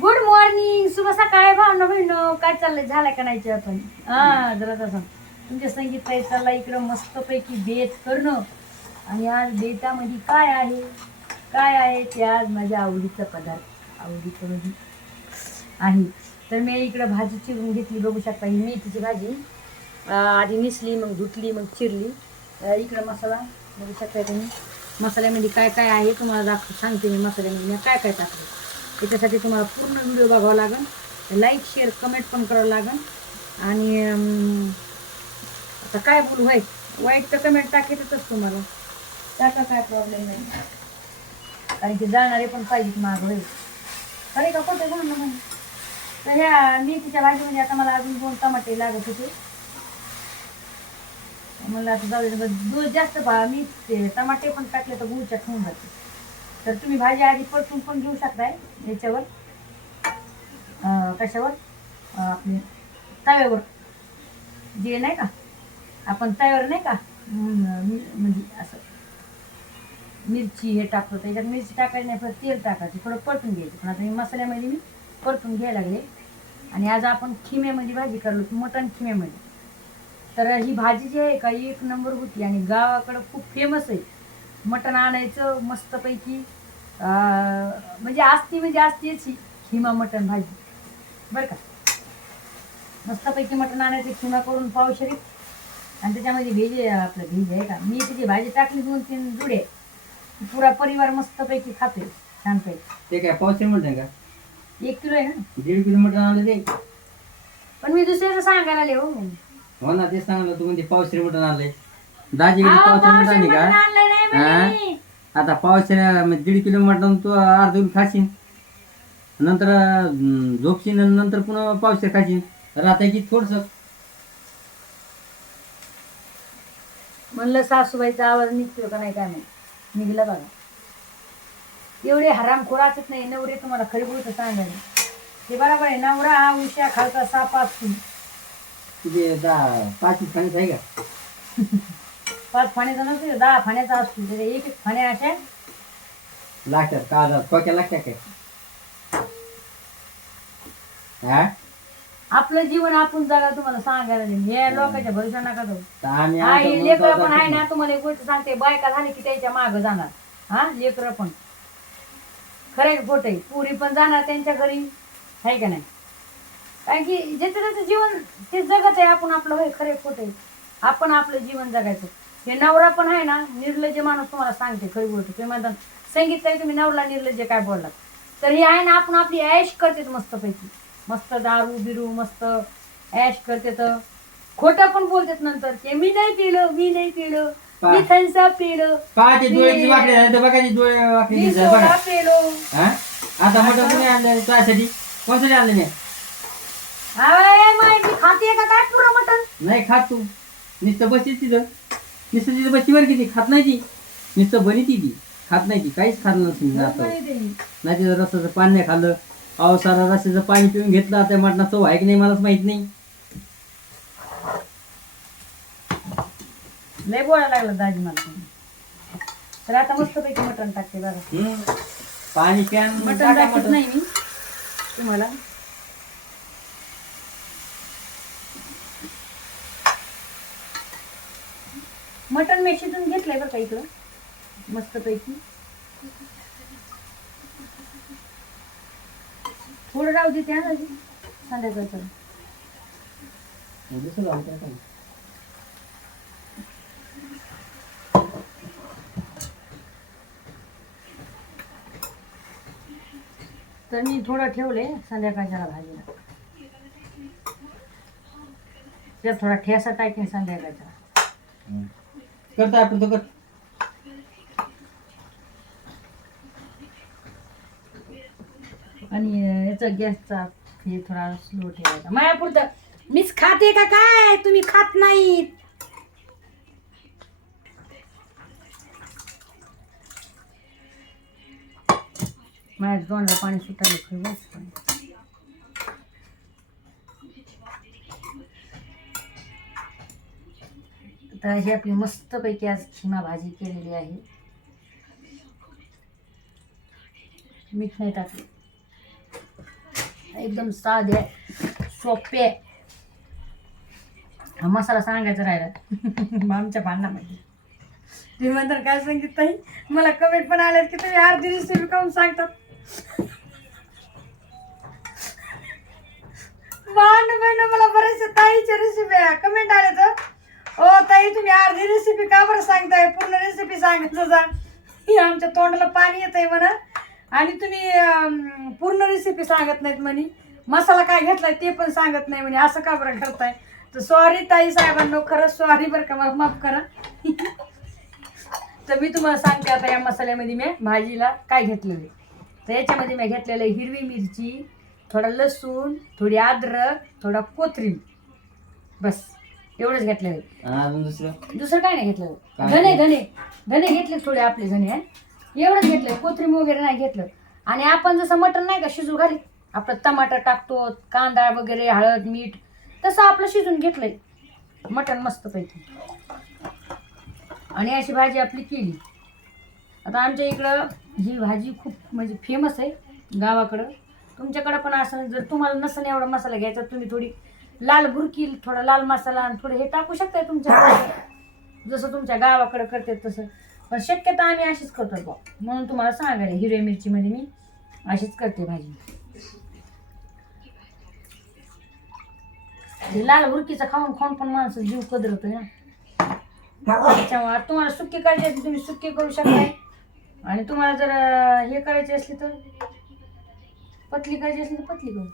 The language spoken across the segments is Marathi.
गुड मॉर्निंग शुभ सकाळ भावना बहिण. काय चाललंय? झालं का नाही आपण हा जरा तसं. तुमच्या संगीत काय चालला इकडं मस्तपैकी बेत करणं. आणि आज बेतामध्ये काय आहे? काय आहे? ते आज माझ्या आवडीचा पदार्थ आवडीचं म्हणजे आहे. तर मी इकडं भाजी चिरून घेतली बघू शकता. ही मेथीची भाजी. आधी निसली मग धुतली मग चिरली. इकडं मसाला बघू शकता तुम्ही. मसाल्यामध्ये काय काय आहे तुम्हाला दाखव सांगते मी मसाल्यामध्ये. काय काय टाकलं त्याच्यासाठी तुम्हाला पूर्ण व्हिडिओ बघावा लागेल. लाईक शेअर कमेंट पण करावं लागेल. आणि आता काय बोलू वाईट वाईट तर कमेंट टाकायचंच तुम्हाला. त्याचा काय प्रॉब्लेम नाही. कारण की जाणारे पण पाहिजेत माग होईल खरे का कोणतं जाणं म्हणजे तर ह्या मेथीच्या भाजीमध्ये म्हणजे आता मला अजून दोन टमाटे लागत होते. म्हणलं आता जाऊ दे दूध जास्त पहा मी ते टमाटे पण टाकले तर गुळच्या खाऊन जाते. तर तुम्ही भाजी आधी परतून पण घेऊ शकताय याच्यावर. कशावर? आपले तव्यावर. जे नाही का? आपण तव्यावर नाही का? म्हणजे असं मिरची हे टाकतो त्याच्यात मिरची टाकायची नाही फक्त तेल टाकायचं थोडं परतून घ्यायचं. पण आता मी मसाल्यामध्ये मी परतून घ्यायला लागले. आणि आज आपण खिम्यामध्ये भाजी करलो मटण खिम्यामध्ये. तर ही भाजी जी आहे का एक नंबर होती. आणि गावाकडं खूप फेमस आहे. मटण आणायचं मस्तपैकी. म्हणजे असती म्हणजे असती याची खिमा मटण भाजी. बरं का? मस्तपैकी मटण आणायचं खिमा करून पावशरी आणि त्याच्यामध्ये भेज आपलं भेज आहे का? मी त्याची भाजी टाकली दोन तीन जुडे. पुरा परिवार मस्तपैकी खाते छानपैकी. ते काय पावशे म्हणते का? एक किलो आहे ना? दीड किलो मटण आणलं ते. पण मी दुसऱ्याचं सांगायला आले हो. हो ना ते सांगलं तू म्हणजे पावशे मटण आणलंय. दाजी अहो, मटण पावशेर आणली मटण का आणलंय नाही म्हणे. आता पावशे म्हणजे दीड किलो मटण तू अर्ध खाशील नंतर झोपशील आणि नंतर पुन्हा पावशे खाशील राहते की थोडस. म्हणलं सासूबाईचा आवाज निघतोय का नाही काय माहिती निघला बघा. एवढे हराम खोराचत नाही नवरे तुम्हाला खरी गोष्ट सांगायला. ते बरोबर आहे नवरा हा उशा खालचा साप असतो. तुझे पाच खाणीच आहे का? पाच फाण्याचा नसतो दहा फाण्याचा असतो. त्याच्या एक एक फाण्या अशा लागतात का खोक्या लागतात काय? हा? आपलं जीवन आपण जगा तुम्हाला सांगायला नाही या लोकांच्या भरोसा नका जाऊ. तर आम्ही हा आमचं हे म्हणतो लेकरं पण आहे ना तुम्हाला एक गोष्ट सांगते. बायका झाली की त्याच्या मागं जाणार. हा? लेकरं पण. खरं आहे खोटं आहे? पुरी पण जाणार त्यांच्या घरी. आहे का नाही? कारण की ज्याचं त्याचं जीवन ते जगत आहे. आपण आपलं होय खरे खोटं आहे. आपण आपलं जीवन जगायचं. हे नवरा पण आहे ना निर्लज्ज माणूस तुम्हाला सांगते खरी गोष्ट. तुम्ही म्हणतात संगीत काय तुम्ही नवरा निर्लज्ज काय बोललात? तर हे आहे ना आपण आपली ऐश करते मस्तपैकी. मस्त दारू बिरू मस्त ऐश करते तर खोटं पण बोलतात नंतर की मी नाही पिलं मी नाही पिलं मी पा- थंसा पिलं पहा ते डोळ्याची वाकडे झाले तर ते डोळे वाकडे मी दिसतात सोडा बघा पिलो. हा? आता मटण कोणी आणलं तुझ्यासाठी? कोणासाठी आणलं नाही? अरे माय मी खाते का? काय पुरं मटण? नाही खात तू. नुसतं तिथं. नुसतं तिथं बसतीवर किती? खात नाही ती. नुसतं बनी ती ती. खात नाही ती. काहीच खात नसेल आता नाही तिथं रसाचं पाणी नाही खाल्लं. सारा रस्त्याचं पाणी पिऊन घेतलं आता मटणाचं. चव आहे की नाही मलाच माहीत नाही. लय बोलायला लागलं दाजी मला. तर आता मस्त पैकी मटण टाकते बघा. पाणी कॅन मटण टाकत नाही मी. तुम्हाला? मटण मी शिजून घेतलंय बरं का इकडं मस्त पैकी थोडं राहू दे त्या संध्याकाळचं तर मी थोडं ठेवले संध्याकाळच्या भाजीला. त्यात थोडा ठेसा टाकेन संध्याकाळच्या. करता आपण तो कर आणि याचा गॅसचा हे थोडा स्लो ठेवायचा. मायापुरतं मीच खाते का काय? तुम्ही खात नाहीत. माझ्या दोनला पाणी सुटायला ठेवायचं पाणी तर ही आपली मस्तपैकी आज खिमा भाजी केलेली आहे. मीठ नाही टाकले. एकदम साधे सोपे हा मसाला सांगायचा राहिला. आमच्या भांडणामध्ये. तुम्ही म्हणतात काय सांगितलं ताई? मला कमेंट पण आल्यात की तुम्ही अर्धी रेसिपी काऊन सांगतात. भांड भांड मला बरेचसे ताईच्या रेसिपी कमेंट आले तर ओ ताई तुम्ही अर्धी रेसिपी का बरं सांगताय? पूर्ण रेसिपी सांगत जा. आमच्या तोंडाला पाणी येत आहे म्हणा. आणि तुम्ही अं, पूर्ण रेसिपी सांगत नाहीत म्हणे. मसाला काय घेतलाय ते पण सांगत नाही म्हणे. असं का बरं करताय? तर सॉरी ताई साहेबांनो खरंच सॉरी बरं का. मला माफ करा. तर मी तुम्हाला सांगते आता या मसाल्यामध्ये मी भाजीला काय घेतलेलं आहे. तर याच्यामध्ये मी घेतलेलं आहे हिरवी मिरची थोडा लसूण थोडी अद्रक थोडा कोथिंबीर. बस. एवढंच अजून दुसरं? दुसरं काय नाही घेतलं काय धने? धने धने घेतले थोडे आपले धने हं. एवढंच घेतलं. कोथिंबीर वगैरे नाही घेतलं. आणि आपण जसं मटण नाही का शिजू घाली आपलं टमाटर टाकतो कांदा वगैरे हळद मीठ तसं आपलं शिजून घेतलंय. मटण मस्तपैकी आणि अशी भाजी आपली केली. आता आमच्या इकडं ही भाजी खूप म्हणजे फेमस आहे गावाकडं. तुमच्याकडं पण असं जर तुम्हाला नसेल एवढा मसाला घ्यायचा तुम्ही थोडी लाल भुरकी थोडा लाल मसाला आणि थोडं हे टाकू शकताय तुमच्या जसं तुमच्या गावाकडे करते तसं. पण शक्यता आम्ही अशीच करतो बा म्हणून तुम्हाला सांगायला हिरव्या मिरचीमध्ये मी अशीच करते भाजी. लाल भुरकीचं खाऊन खाऊन पण माणसं जीव कदरतो ना. त्याच्यामुळे तुम्हाला सुक्की करायची असली तुम्ही सुक्की करू शकताय. आणि तुम्हाला जर हे करायची असली तर पतली करायची असली तर पतली करू.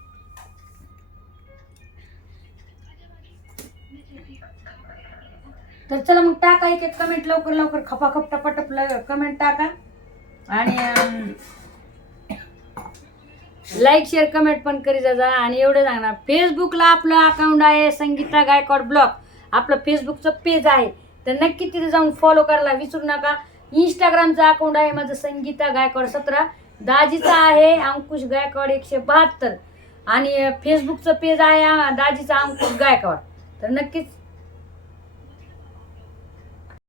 तर चला मग टाका एक एक कमेंट लवकर लवकर खपाखप टपाटप कमेंट टाका. आणि लाईक शेअर कमेंट पण करी जा आणि एवढं सांगणार फेसबुकला आपलं अकाउंट आहे संगीता गायकवाड ब्लॉग आपलं फेसबुकचं पेज आहे. तर नक्की तिथे जाऊन फॉलो करायला विसरू नका. इंस्टाग्रामचं अकाउंट आहे माझं संगीता गायकवाड सतरा. दाजीचं आहे अंकुश गायकवाड एकशे बहात्तर. आणि फेसबुकचं पेज आहे दाजीचा दाजीचं अंकुश गायकवाड. तर नक्कीच